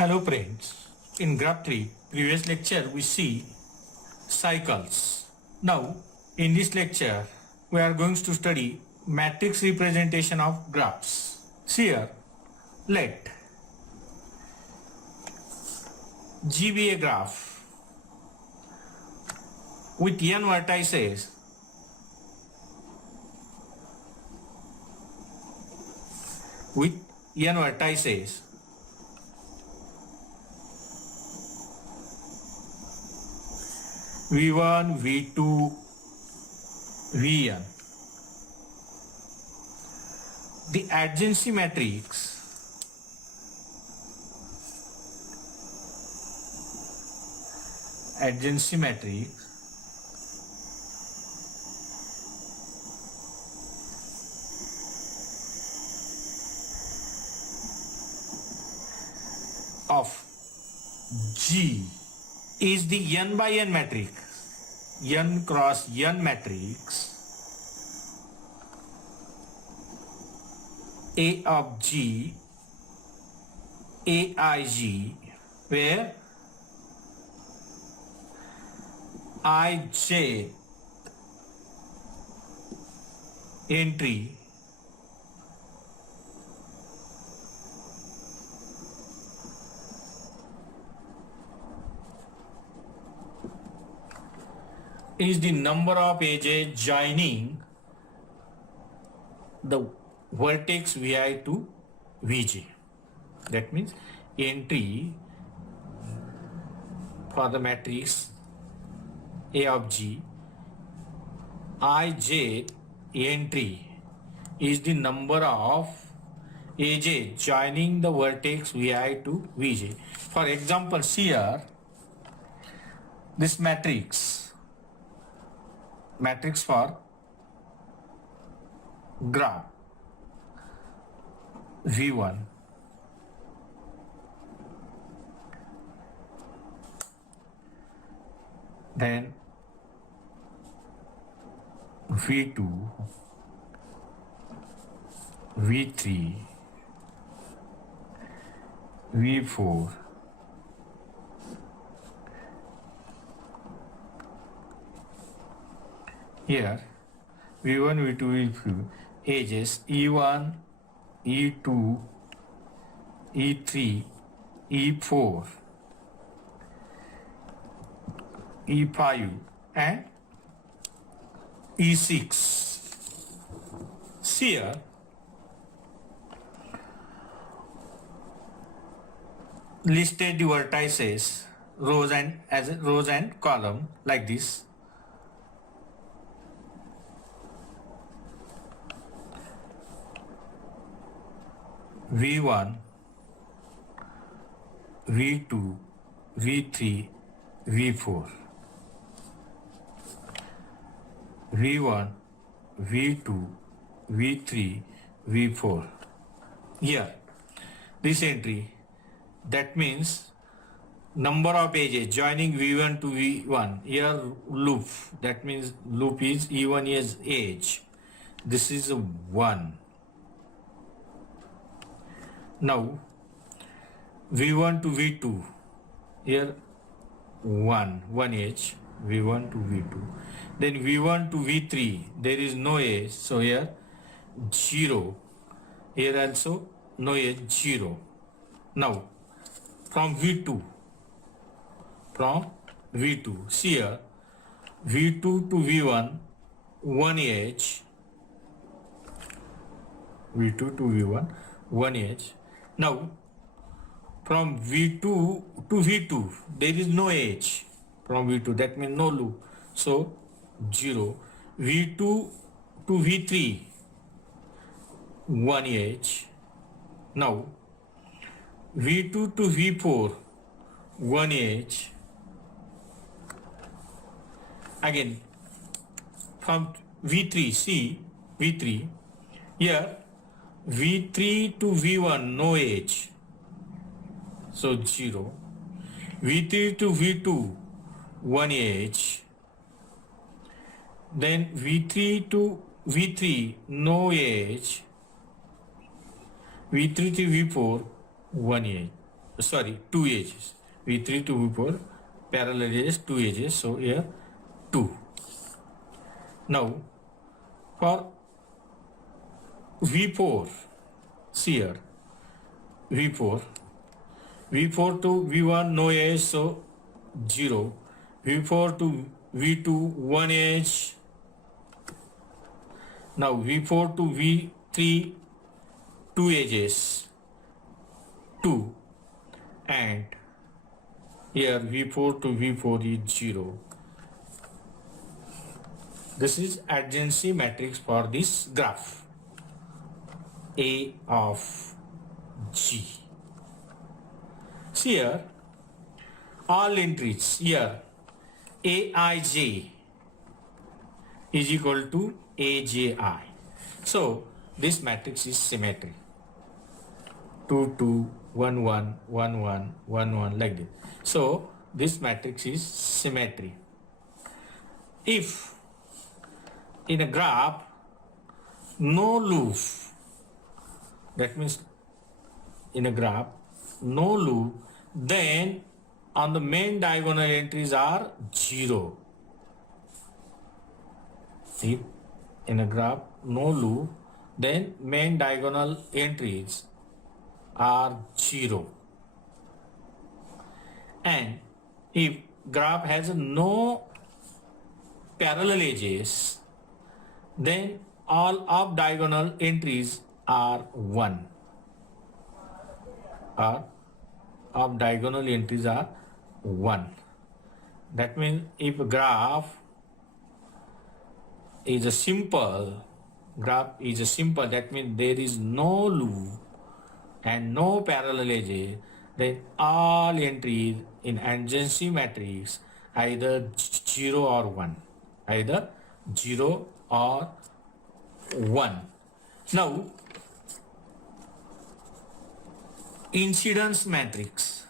Hello friends, in graph 3 previous lecture we see cycles. Now in this lecture we are going to study matrix representation of graphs. See here, let G be a graph with n vertices V1, V2, Vn. The adjacency matrix of G is the n by n matrix, n cross n matrix A of G, Aig, where Ij entry is the number of edges joining the vertex Vi to Vj. That means entry for the matrix A of G, Ij entry is the number of edges joining the vertex Vi to Vj. For example, see here, this matrix for graph V1, then V2, V3, V4, here V1, V2, V3 edges E1, E2, E3, E4, E5 and E6. See here, listed the vertices rows and column like this. V1, V2, V3, V4. V1, V2, V3, V4. Here, this entry, that means number of edges joining V1 to V1. Here loop, that means loop is E1 is edge. This is a 1. Now V1 to V2, here 1 edge, V1 to V2. Then V1 to V3, there is no edge, so here 0. Here also no edge, 0. Now from V2, see here, V2 to V1, 1 edge, V2 to V1, 1 edge. Now from V2 to V2, there is no edge from V2, that means no loop, so 0. V2 to V3, 1 edge. Now V2 to V4, 1 edge. Again from V3, see V3, here V3 to V1, no edge, so 0. V3 to V2, 1 edge. Then V3 to V3, no edge. V3 to V4, 1 edge. sorry, two edges. V3 to V4 parallel edges, two edges. So here 2. Now for V4, see here V4 to V1 no edge, so 0. V4 to V2 1 edge. Now V4 to V3 two edges, 2, and here V4 to V4 is 0. This is adjacency matrix for this graph A of G. See here all entries here Aij is equal to Aji. So this matrix is symmetry. 2 2 1 1 1 1 1 1 like this. So this matrix is symmetry. If in a graph no loop, that means in a graph no loop, then on the main diagonal entries are 0. If in a graph no loop, then main diagonal entries are 0. And if graph has no parallel edges, then all of diagonal entries are 1. Or of diagonal entries are 1. That means if graph is a simple, that means there is no loop and no parallel edges, then all entries in adjacency matrix either 0 or 1. Either 0 or 1. Now, incidence matrix.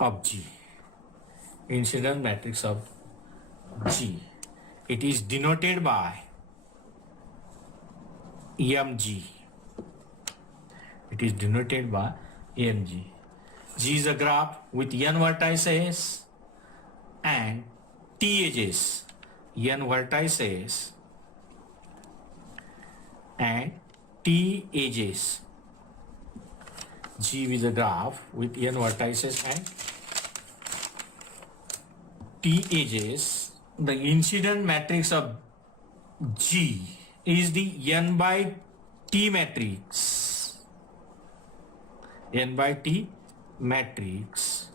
Of G. Incidence matrix of G. It is denoted by EMG. It is denoted by EMG. G is a graph with n vertices and t edges. N vertices and t edges. G is a graph with n vertices and t edges. The incident matrix of G is the n by t matrix. N by t matrix.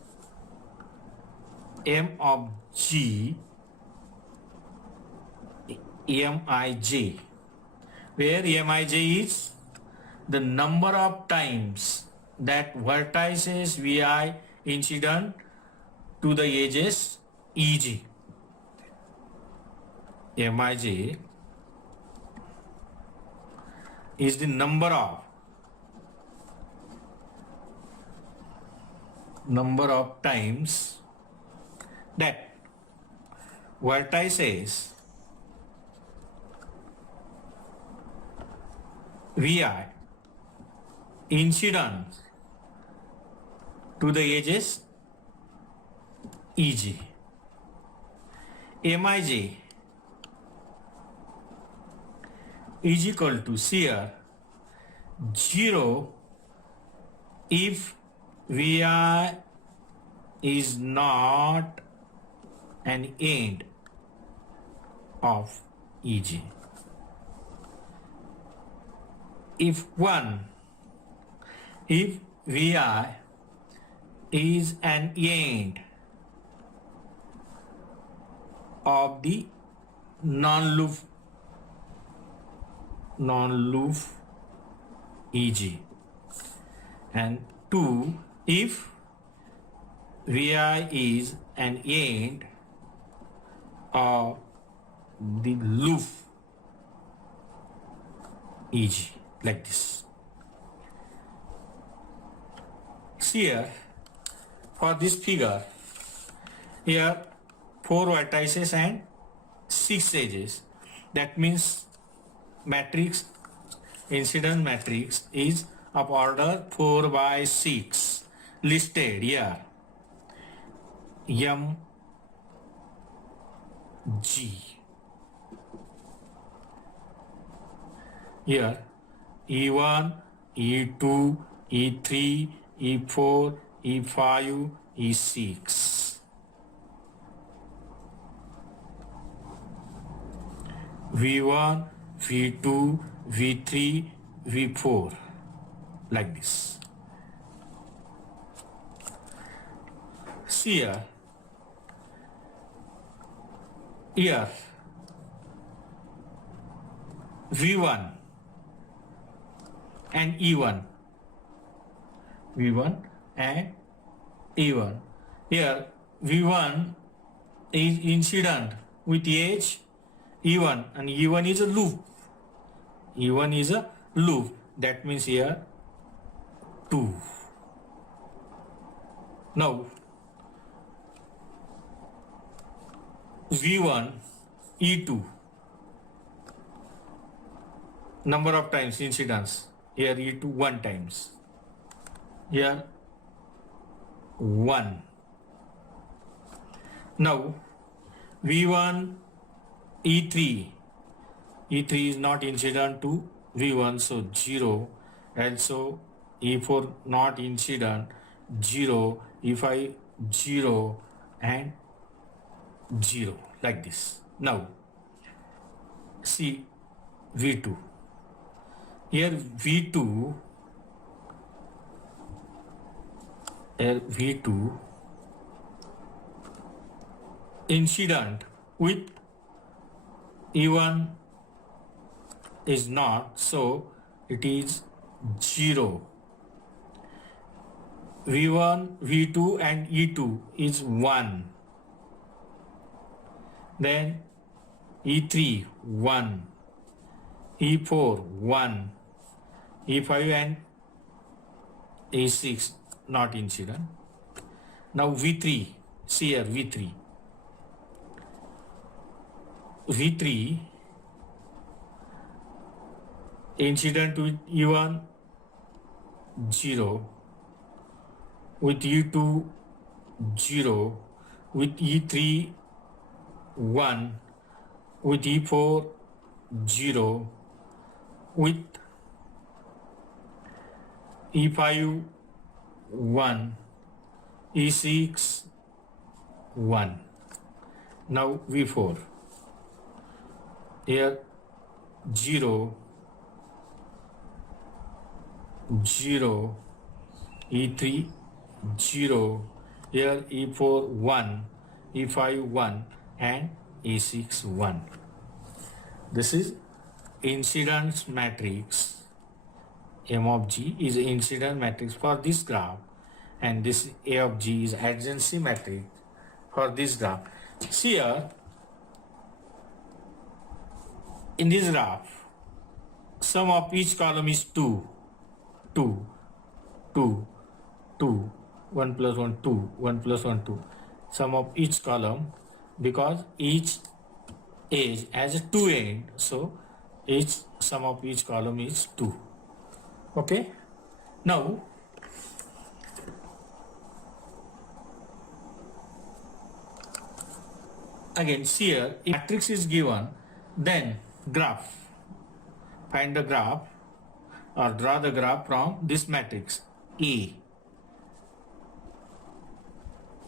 M of G, Mij, where Mij is the number of times that vertices Vi incident to the edges Eg. Mij is the number of times that vertices Vi incident to the edges Eg. Mij is equal to here 0 if Vi is not an end of Eg. If 1, if Vi is an end of the non-loop Eg, and 2, if Vi is an end of the loop Eg, like this. Here, for this figure, here 4 vertices and 6 edges. That means matrix, incidence matrix is of order 4 by 6 listed here. M G. Here E1, E2, E3, E4, E5, E6. V1, V2, V3, V4, like this. See here V1 and E1, V1 and E1. Here V1 is incident with edge E1 and E1 is a loop. E1 is a loop. That means here 2. Now V1 E2, number of times incidence, here E2 1 times, here 1. Now V1 E3, E3 is not incident to V1, so 0. Also E4 not incident, 0. E5 0 and 0, like this. Now see V2. Here V2 incident with E1 is not, so it is 0. V1, V2 and E2 is 1. Then E3 1, E4 1, E5 and E6 not incident. Now V3, see here V3 incident with E1 0, with E2 0, with E3 1, with E4 0, with E5 1, E6 1. Now V4, here 0, 0, E3 0, here E4 1, E5 1 and E6 1. This is incidence matrix. M of G is incidence matrix for this graph, and this A of G is adjacency matrix for this graph. See here, in this graph, sum of each column is 2, 2, 2, 2, 1 plus 1, 2, 1 plus 1, 2. Sum of each column, because each edge has a 2 end, so each sum of each column is 2. Okay. Now again, see here, if matrix is given, then graph, find the graph or draw the graph from this matrix. A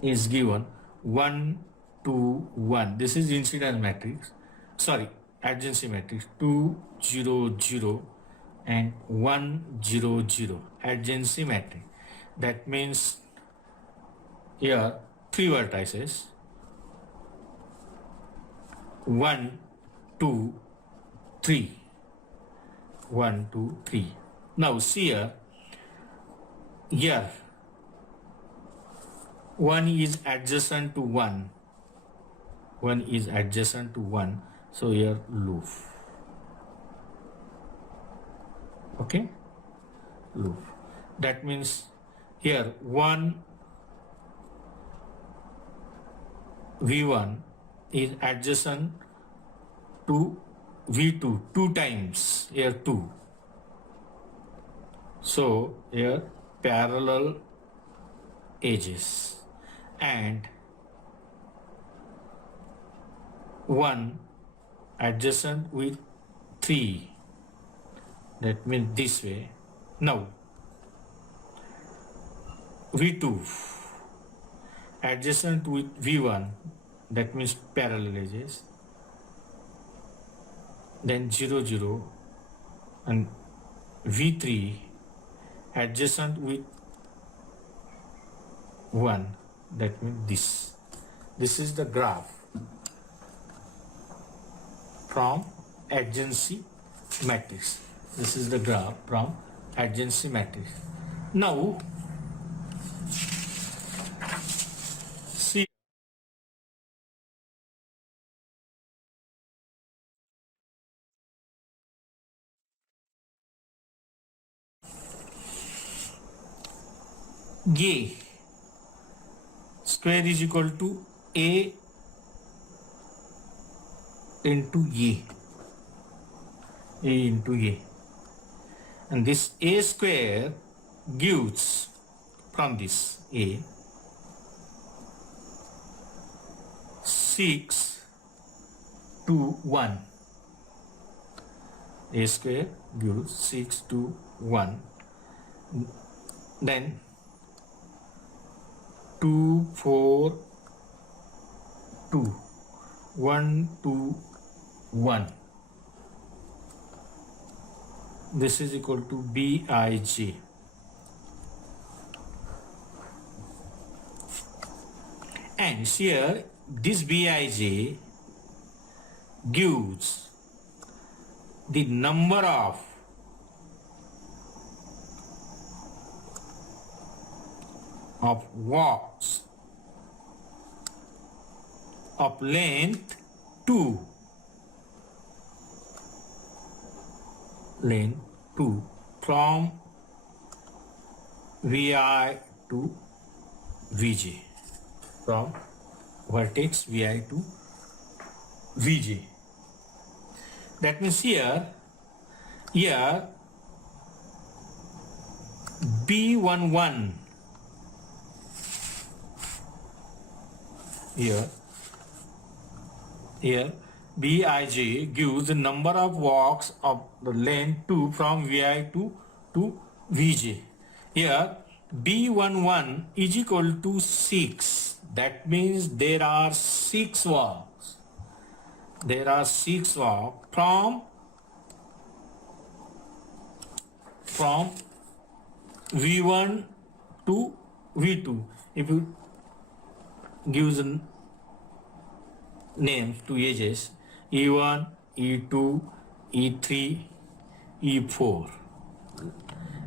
is given 1, 2, 1. This is incidence matrix, sorry, adjacency matrix. 2, 0, 0 and 1, 0, 0, adjacency matrix. That means here 3 vertices, 1, 2, 3, 1, 2, 3. Now see here 1 is adjacent to 1, 1 is adjacent to 1, so here loop. Okay, loop. That means here 1 V1 is adjacent to V2 two times, here 2. So here parallel edges, and 1 adjacent with 3, that means this way. Now V2 adjacent with V1, that means parallel edges, then 0 0, and V3 adjacent with 1, that means this is the graph from adjacency matrix. This is the graph from adjacency matrix. Now see, A square is equal to A into A into A, and this A square gives from this A 6 to 1. A square gives 6 to 1. Then 2 4 2 1 2 1. This is equal to Bij. And here this Bij gives the number of walks of length 2 from Vi to Vj, from vertex Vi to Vj. That means here B11 here Bij gives the number of walks of the length 2 from Vi to Vj. Here B11 is equal to 6. That means there are 6 walks. There are 6 walks from V1 to V2. If you gives names to edges, E1, E2, E3, E4.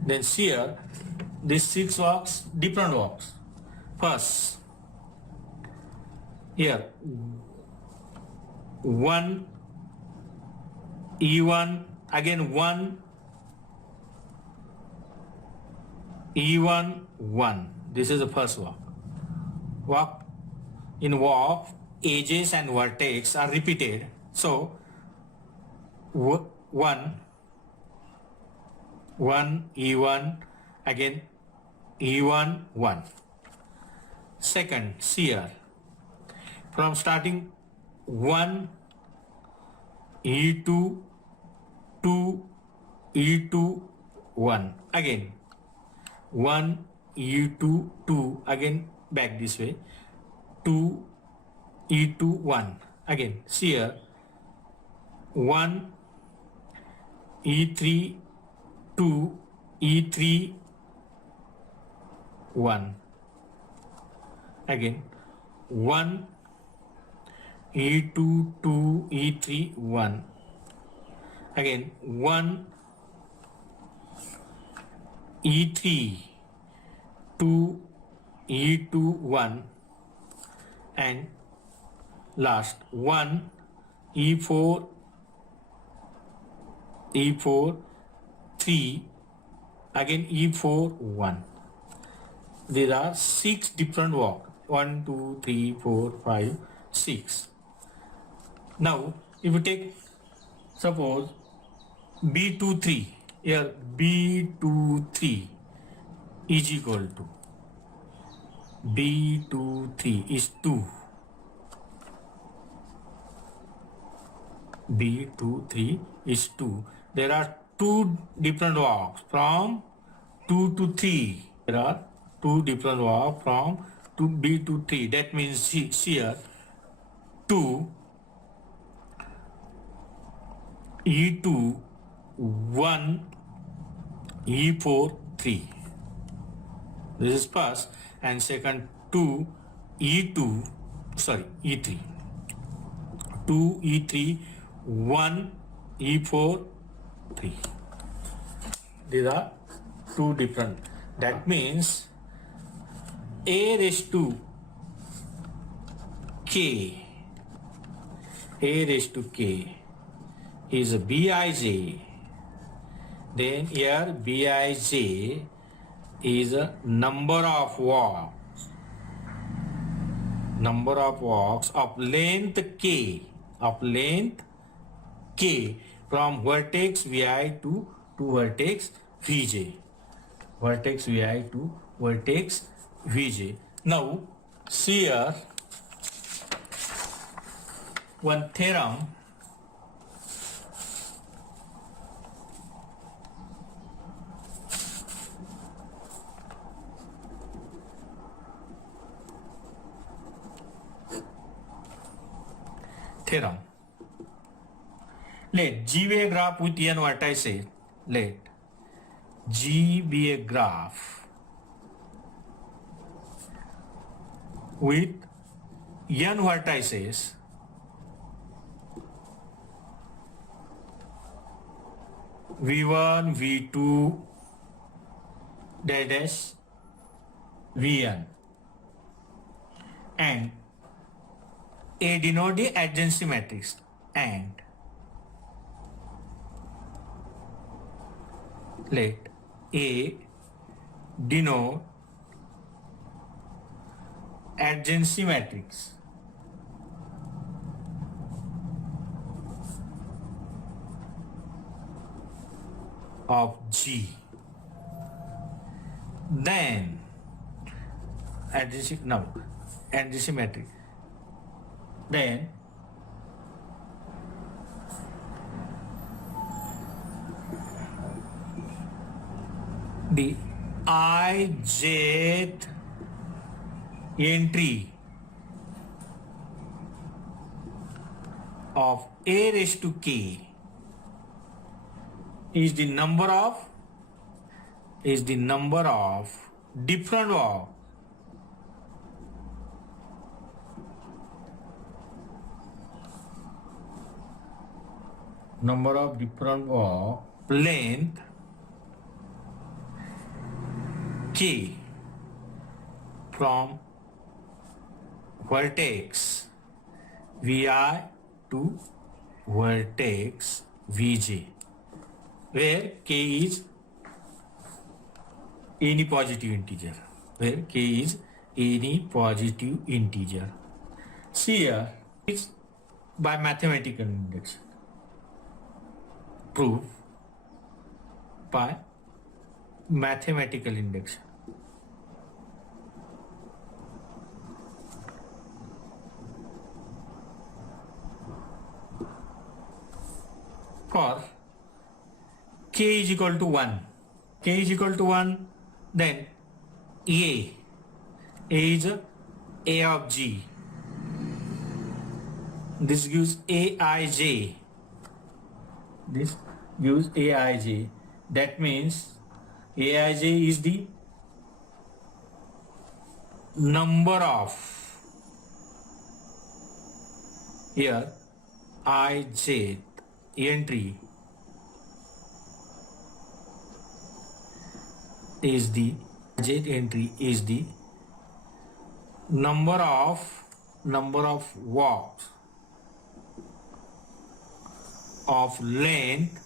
Then here, these 6 walks, different walks. First, here, 1, E1, again 1, E1, 1. This is the first walk. In walk, edges and vertex are repeated. So 1 E1, again E1 1. Second, here from starting 1 E2 2 E2 1, again 1 E2 2, again back this way 2 E2 1, again here 1 E3 2 E3 1, again 1 E2 2 E3 1, again 1 E3 2 E2 1, and last 1 E4 3, again E4 1. There are 6 different walks, 1 2 3 4 5 6. Now if you take suppose B23, here B23 is equal to B23 is 2. B23 is 2. There are two different walks from 2 to 3. There are two different walks from B to 3. That means here 2 E2 1 E4 3. This is first, and second 2 E2 E3 2 E3 1 E4 3. These are two different. That means a raised to k is a Bij. Then here Bij is a number of walks of length k from vertex Vi to vertex Vj. Vertex Vi to vertex Vj. Now see here one theorem. Let G be a graph with n vertices. Let G be a graph with n vertices V1, V2, dash Vn, and A denote the adjacency matrix, and let A denote adjacency matrix of G. Then adjacency matrix. Then the ijth entry of A raised to k is the number of different walks length k from vertex Vi to vertex Vj, where k is any positive integer. See here, it's by mathematical induction. Proof by mathematical induction. For k is equal to 1, then A is A of G. This gives Aij. That means Aij is the number of, here ij entry is the number of walks of length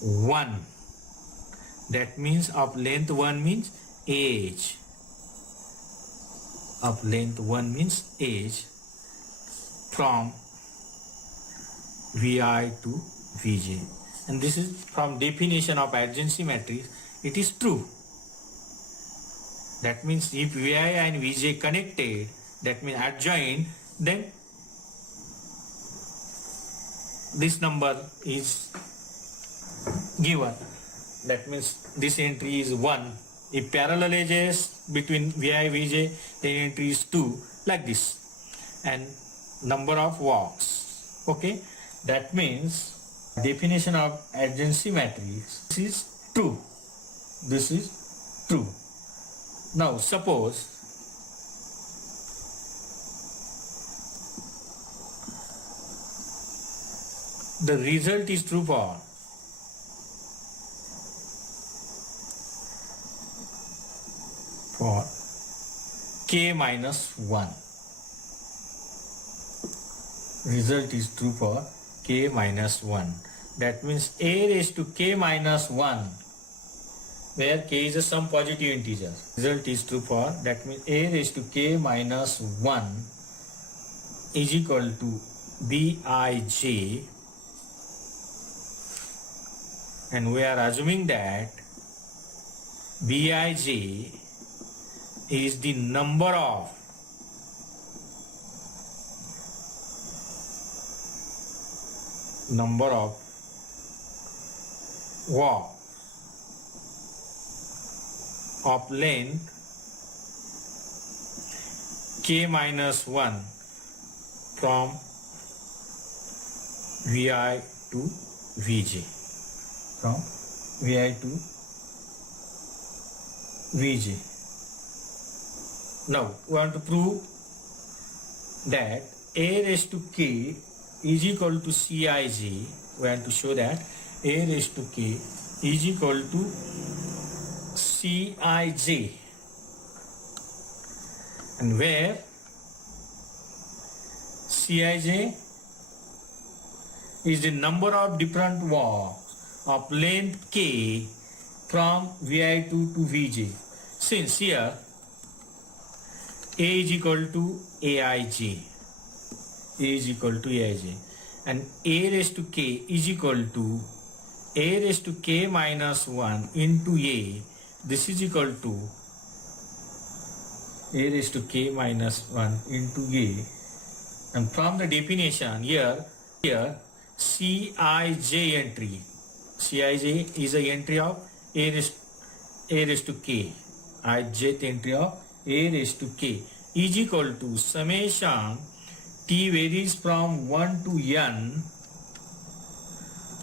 1. That means of length 1 means age. of length 1 means age from Vi to Vj, and this is from definition of adjacency matrix, it is true. That means if Vi and Vj connected, that means adjoint, then this number is given. That means this entry is 1. If parallel edges between Vi Vj, then entry is 2, like this. And number of walks. Okay, that means definition of adjacency matrix, this is true. This is true. Now suppose the result is true for k minus 1. Result is true for k minus 1. That means a raised to k minus 1, where k is a some positive integer. Result is true for, that means a raised to k minus 1 is equal to Bij, and we are assuming that Bij is the number of walk of length k minus 1 from Vi to Vj. From Vi to Vj. Now we want to prove that a raised to k is equal to Cij. We want to show that a raised to k is equal to Cij, and where Cij is the number of different walks of length k from Vi2 to Vj. Since here a is equal to Aij, a is equal to Aij, and a raised to k is equal to a raised to k minus 1 into a. This is equal to a raised to k minus 1 into a, and from the definition here Cij entry, Cij is a entry of a raised to k, ijth entry of a raised to k is equal to summation t varies from 1 to n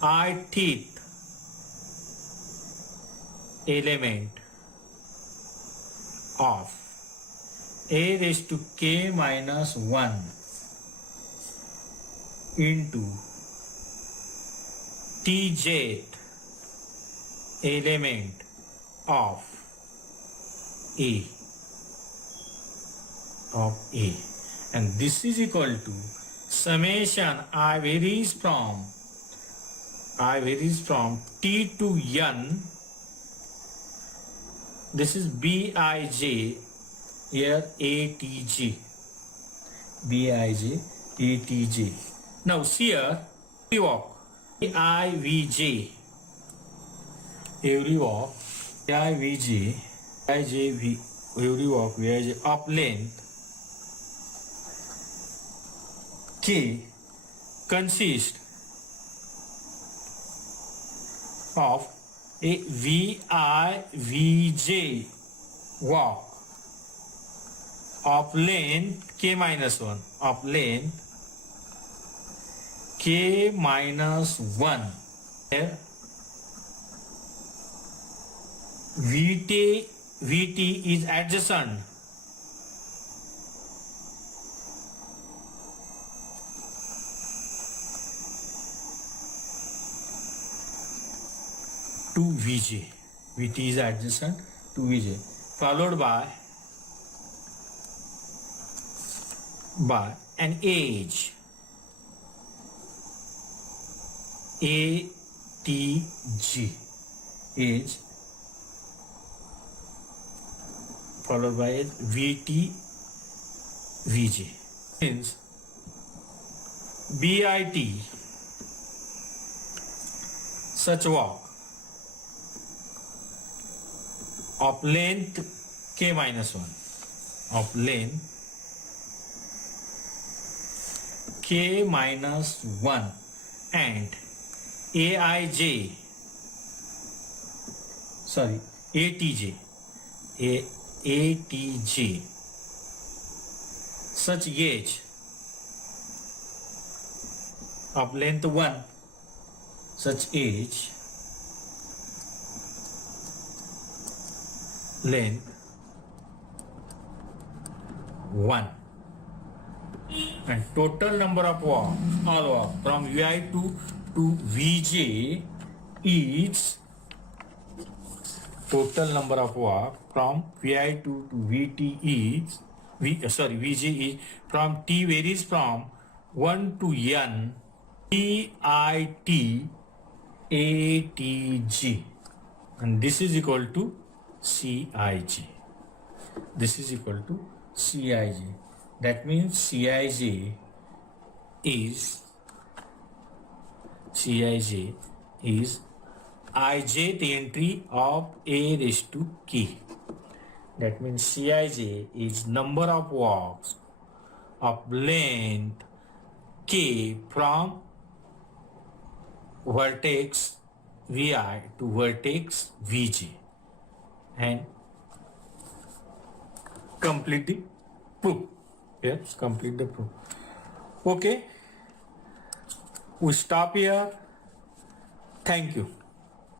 ith element of a raised to k minus 1 into tjth element of A, and this is equal to summation I varies from t to n. This is Bij, here Atj, Bij Atj. Now here we walk Ivj, every walk Ivj, Ij every walk Vij of length k consists of a Vij walk of length k minus 1, of length k minus 1, here Vt is adjacent to Vj. Vt is adjacent to Vj, followed by an age Atg, age followed by Vt Vj. Means BIT such walk of length k minus 1, of length k minus 1 and ATJ such gauge of length 1, such age length 1 and total number of walk, all walk from Vi2 to Vj is total number of walk from Vi2 to Vt is Vj is from T varies from 1 to N PIT ATG, and this is equal to CIJ. This is equal to CIJ. That means CIJ is ijth entry of A raised to k. That means Cij is number of walks of length k from vertex Vi to vertex Vj, and complete the proof. Yes, complete the proof. Okay, we stop here. Thank you.